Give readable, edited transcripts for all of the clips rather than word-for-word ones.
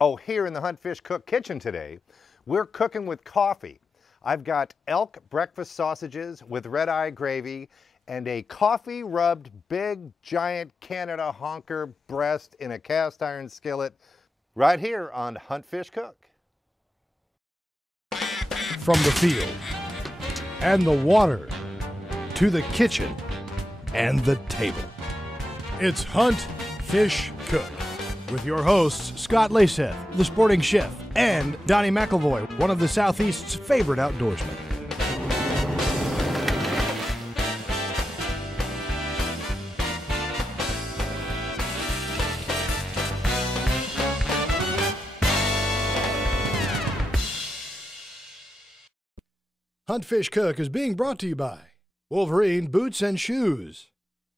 Oh, here in the Hunt Fish Cook kitchen today, we're cooking with coffee. I've got elk breakfast sausages with red-eye gravy and a coffee-rubbed big giant Canada honker breast in a cast iron skillet right here on Hunt Fish Cook. From the field and the water to the kitchen and the table, it's Hunt Fish Cook with your hosts Scott Leysath, the sporting chef, and Donnie McElvoy, one of the Southeast's favorite outdoorsmen. Hunt Fish Cook is being brought to you by Wolverine Boots and Shoes,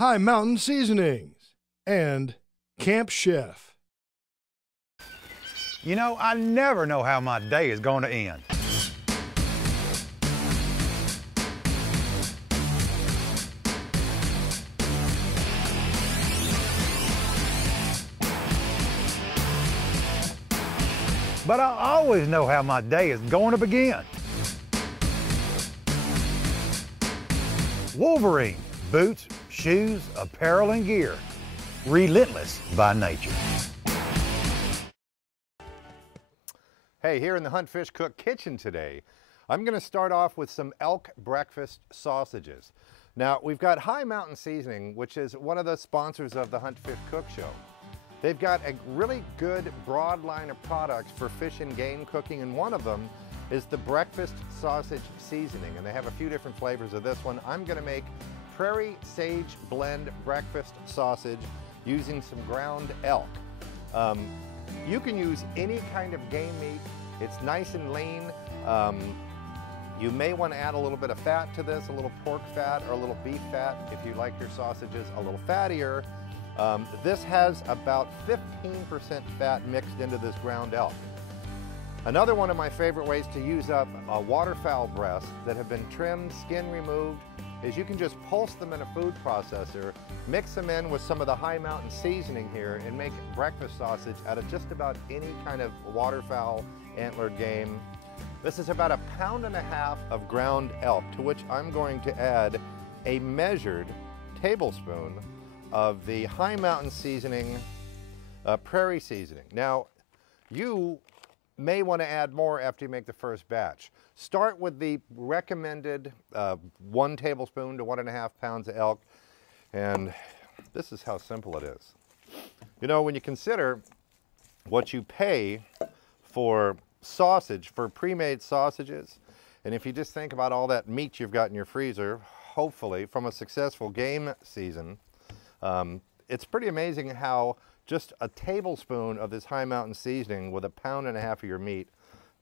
High Mountain Seasonings, and Camp Chef. You know, I never know how my day is going to end. But I always know how my day is going to begin. Wolverine, boots, shoes, apparel, and gear. Relentless by nature. Hey, here in the Hunt Fish Cook kitchen today, I'm going to start off with some elk breakfast sausages. Now, we've got High Mountain Seasoning, which is one of the sponsors of the Hunt Fish Cook show. They've got a really good broad line of products for fish and game cooking, and one of them is the breakfast sausage seasoning, and they have a few different flavors of this one. I'm going to make prairie sage blend breakfast sausage using some ground elk. You can use any kind of game meat. It's nice and lean. You may want to add a little bit of fat to this, a little pork fat or a little beef fat if you like your sausages a little fattier. This has about 15% fat mixed into this ground elk. Another one of my favorite ways to use up a waterfowl breast that have been trimmed, skin removed, is you can just pulse them in a food processor, mix them in with some of the High Mountain seasoning here, and make breakfast sausage out of just about any kind of waterfowl antlered game. This is about 1.5 pounds of ground elk, to which I'm going to add a measured tablespoon of the High Mountain seasoning, prairie seasoning. Now, you may want to add more after you make the first batch. Start with the recommended 1 tablespoon to 1.5 pounds of elk, and this is how simple it is. You know, when you consider what you pay for sausage, for pre-made sausages, and if you just think about all that meat you've got in your freezer, hopefully from a successful game season, it's pretty amazing how just a tablespoon of this High Mountain seasoning with 1.5 pounds of your meat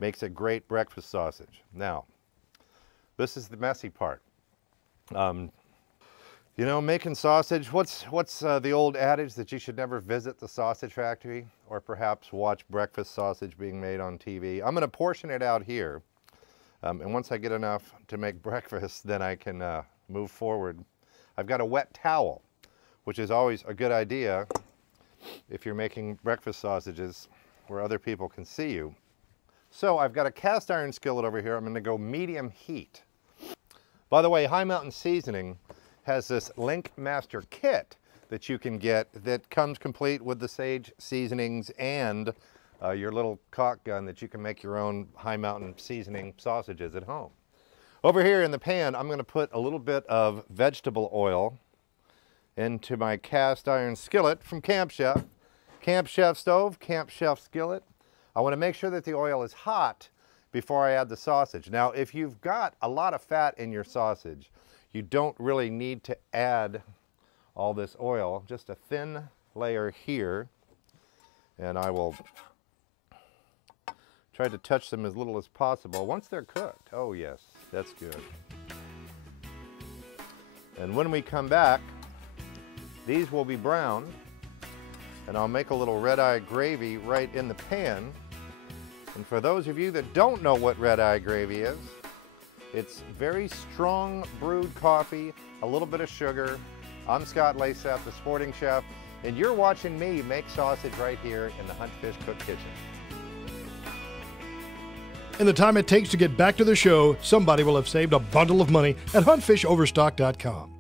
makes a great breakfast sausage. Now, this is the messy part. You know, making sausage, what's the old adage that you should never visit the sausage factory or perhaps watch breakfast sausage being made on TV? I'm going to portion it out here, and once I get enough to make breakfast, then I can move forward. I've got a wet towel, which is always a good idea if you're making breakfast sausages where other people can see you. So I've got a cast iron skillet over here. I'm going to go medium heat. By the way, High Mountain Seasoning has this Link Master kit that you can get that comes complete with the sage seasonings and your little caulk gun that you can make your own High Mountain Seasoning sausages at home. Over here in the pan, I'm going to put a little bit of vegetable oil into my cast iron skillet from Camp Chef. Camp Chef stove, Camp Chef skillet. I want to make sure that the oil is hot before I add the sausage. Now, if you've got a lot of fat in your sausage, you don't really need to add all this oil, just a thin layer here, and I will try to touch them as little as possible once they're cooked. Oh yes, that's good. And when we come back, these will be browned, and I'll make a little red-eye gravy right in the pan. And for those of you that don't know what red-eye gravy is, it's very strong brewed coffee, a little bit of sugar. I'm Scott Leysath, the sporting chef, and you're watching me make sausage right here in the Hunt Fish Cook kitchen. In the time it takes to get back to the show, somebody will have saved a bundle of money at huntfishoverstock.com.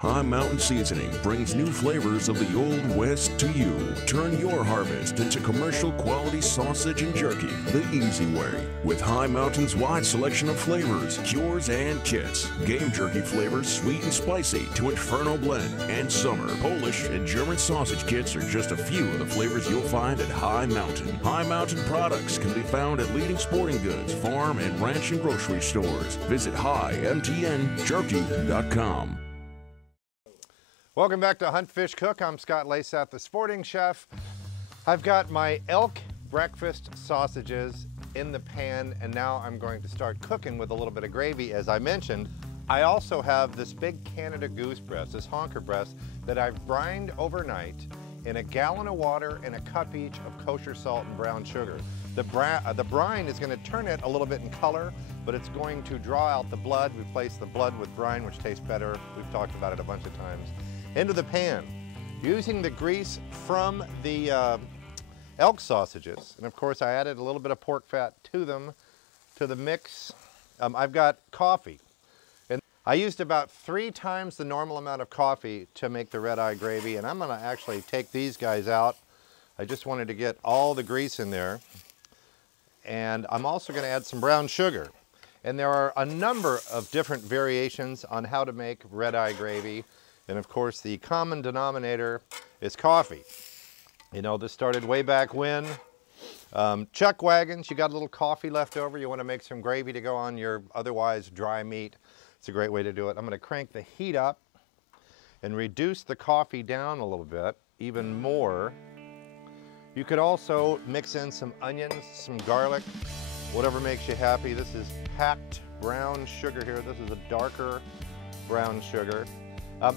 High Mountain Seasoning brings new flavors of the Old West to you. Turn your harvest into commercial quality sausage and jerky the easy way. With High Mountain's wide selection of flavors, cures, and kits. Game jerky flavors sweet and spicy to Inferno blend and summer. Polish and German sausage kits are just a few of the flavors you'll find at High Mountain. High Mountain products can be found at leading sporting goods, farm, and ranch and grocery stores. Visit HighMTNJerky.com. Welcome back to Hunt, Fish, Cook. I'm Scott Leysath, the sporting chef. I've got my elk breakfast sausages in the pan, and now I'm going to start cooking with a little bit of gravy, as I mentioned. I also have this big Canada goose breast, this honker breast, that I've brined overnight in a gallon of water and a cup each of kosher salt and brown sugar. The brine is going to turn it a little bit in color, but it's going to draw out the blood, replace the blood with brine, which tastes better. We've talked about it a bunch of times. Into the pan, using the grease from the elk sausages. And of course, I added a little bit of pork fat to them, to the mix. I've got coffee. And I used about 3 times the normal amount of coffee to make the red eye gravy. And I'm gonna actually take these guys out. I just wanted to get all the grease in there. And I'm also gonna add some brown sugar. And there are a number of different variations on how to make red eye gravy. And of course, the common denominator is coffee. You know, this started way back when. Chuck wagons, you got a little coffee left over, you want to make some gravy to go on your otherwise dry meat. It's a great way to do it. I'm going to crank the heat up and reduce the coffee down a little bit, even more. You could also mix in some onions, some garlic, whatever makes you happy. This is packed brown sugar here. This is a darker brown sugar.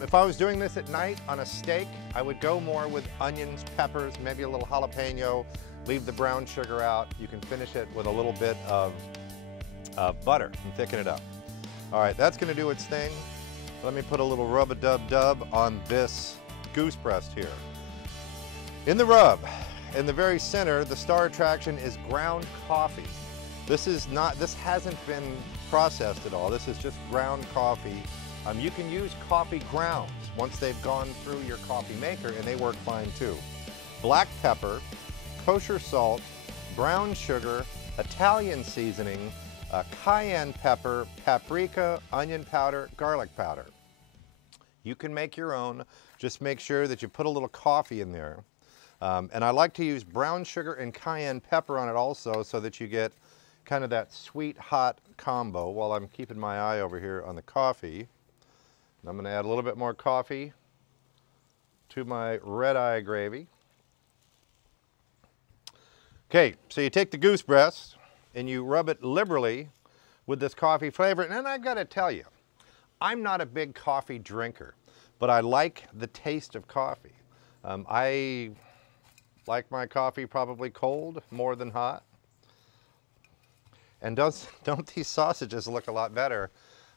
If I was doing this at night on a steak, I would go more with onions, peppers, maybe a little jalapeno, leave the brown sugar out. You can finish it with a little bit of butter and thicken it up. All right, that's gonna do its thing. Let me put a little rub-a-dub-dub on this goose breast here. In the rub, in the very center, the star attraction is ground coffee. This hasn't been processed at all. This is just ground coffee. You can use coffee grounds once they've gone through your coffee maker, and they work fine too. Black pepper, kosher salt, brown sugar, Italian seasoning, cayenne pepper, paprika, onion powder, garlic powder. You can make your own. Just make sure that you put a little coffee in there. And I like to use brown sugar and cayenne pepper on it also, so that you get kind of that sweet hot combo, while I'm keeping my eye over here on the coffee. I'm going to add a little bit more coffee to my red eye gravy. Okay, so you take the goose breast and you rub it liberally with this coffee flavor. And I've got to tell you, I'm not a big coffee drinker, but I like the taste of coffee. I like my coffee probably cold more than hot. And don't these sausages look a lot better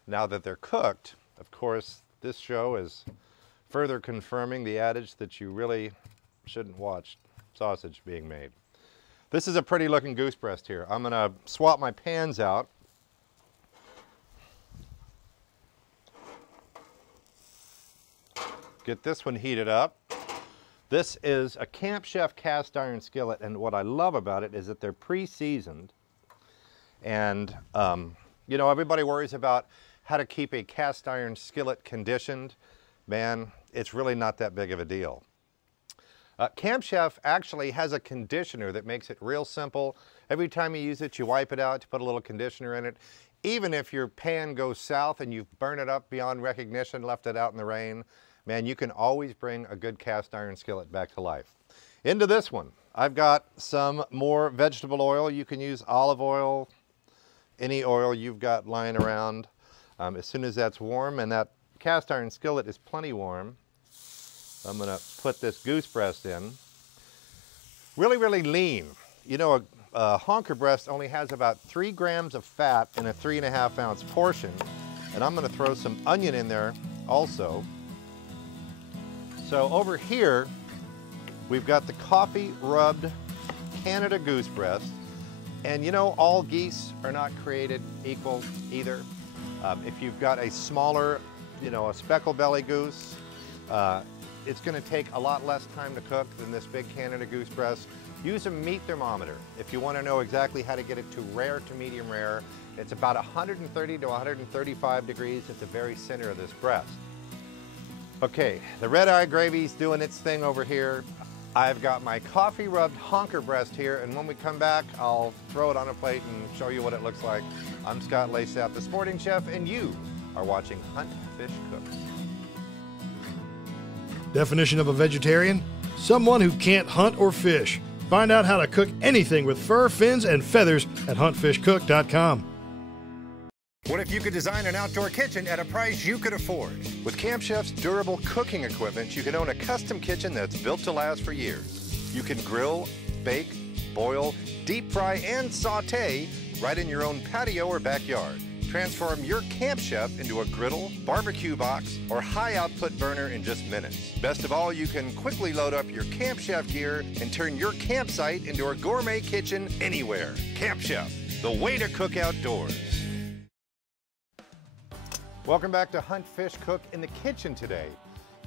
now that they're cooked? Of course, this show is further confirming the adage that you really shouldn't watch sausage being made. This is a pretty looking goose breast here. I'm going to swap my pans out. Get this one heated up. This is a Camp Chef cast iron skillet, and what I love about it is that they're pre-seasoned. And, you know, everybody worries about how to keep a cast iron skillet conditioned. Man, it's really not that big of a deal. Camp Chef actually has a conditioner that makes it real simple. Every time you use it, you wipe it out, you put a little conditioner in it. Even if your pan goes south and you've burned it up beyond recognition, left it out in the rain, man, you can always bring a good cast iron skillet back to life. Into this one, I've got some more vegetable oil. You can use olive oil, any oil you've got lying around. As soon as that's warm, and that cast iron skillet is plenty warm, I'm going to put this goose breast in. Really, really lean. You know, a honker breast only has about 3 grams of fat in a 3.5 ounce portion. And I'm going to throw some onion in there also. So over here, we've got the coffee rubbed Canada goose breast. And you know, all geese are not created equal either. If you've got a smaller, you know, a speckle belly goose, it's going to take a lot less time to cook than this big Canada goose breast. Use a meat thermometer if you want to know exactly how to get it to rare to medium rare. It's about 130 to 135 degrees at the very center of this breast. Okay, the red eye gravy's doing its thing over here. I've got my coffee rubbed honker breast here, and when we come back, I'll throw it on a plate and show you what it looks like. I'm Scott Leysath, the sporting chef, and you are watching Hunt, Fish, Cook. Definition of a vegetarian? Someone who can't hunt or fish. Find out how to cook anything with fur, fins, and feathers at huntfishcook.com. What if you could design an outdoor kitchen at a price you could afford? With Camp Chef's durable cooking equipment, you can own a custom kitchen that's built to last for years. You can grill, bake, boil, deep fry, and saute right in your own patio or backyard. Transform your Camp Chef into a griddle, barbecue box, or high-output burner in just minutes. Best of all, you can quickly load up your Camp Chef gear and turn your campsite into a gourmet kitchen anywhere. Camp Chef, the way to cook outdoors. Welcome back to Hunt, Fish, Cook in the kitchen today.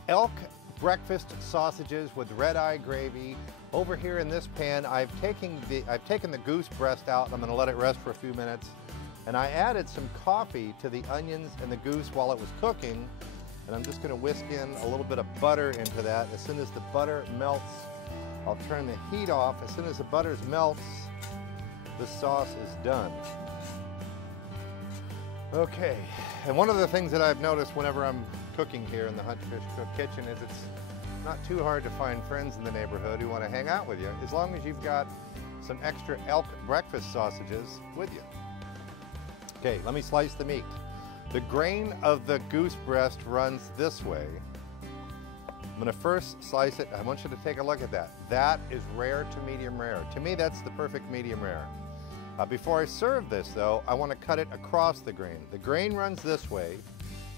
Elk breakfast sausages with red eye gravy. Over here in this pan, I've taken the goose breast out. I'm going to let it rest for a few minutes. And I added some coffee to the onions and the goose while it was cooking. And I'm just going to whisk in a little bit of butter into that. As soon as the butter melts, I'll turn the heat off. As soon as the butter melts, the sauce is done. Okay, and one of the things that I've noticed whenever I'm cooking here in the Hunt, Fish, Cook kitchen is it's not too hard to find friends in the neighborhood who want to hang out with you, as long as you've got some extra elk breakfast sausages with you. Okay, let me slice the meat. The grain of the goose breast runs this way. I'm gonna first slice it. I want you to take a look at that. That is rare to medium rare. To me, that's the perfect medium rare. Before I serve this though, I want to cut it across the grain. The grain runs this way.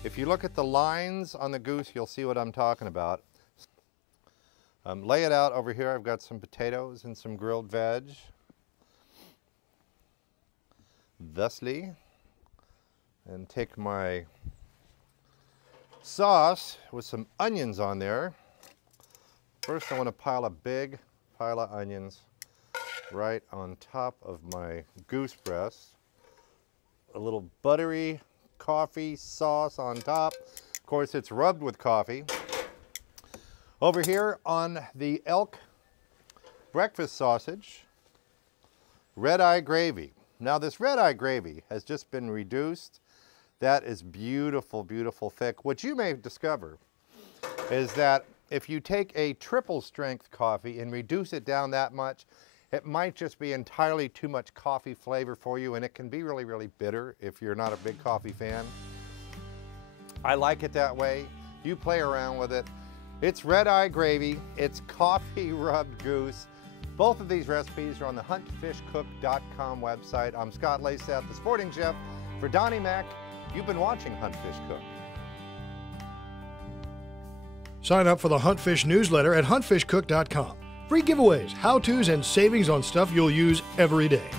If you look at the lines on the goose, you'll see what I'm talking about. Lay it out over here. I've got some potatoes and some grilled veg. Thusly. And take my sauce with some onions on there. First I want to pile a big pile of onions right on top of my goose breast. A little buttery coffee sauce on top. Of course, it's rubbed with coffee. Over here on the elk breakfast sausage, red eye gravy. Now this red eye gravy has just been reduced. That is beautiful, beautiful thick. What you may discover is that if you take a triple strength coffee and reduce it down that much, it might just be entirely too much coffee flavor for you, and it can be really, really bitter if you're not a big coffee fan. I like it that way. You play around with it. It's red eye gravy. It's coffee rubbed goose. Both of these recipes are on the huntfishcook.com website. I'm Scott Leysath, the sporting chef. For Donnie Mack, you've been watching Hunt, Fish, Cook. Sign up for the Hunt Fish newsletter at huntfishcook.com. Free giveaways, how-tos, and savings on stuff you'll use every day.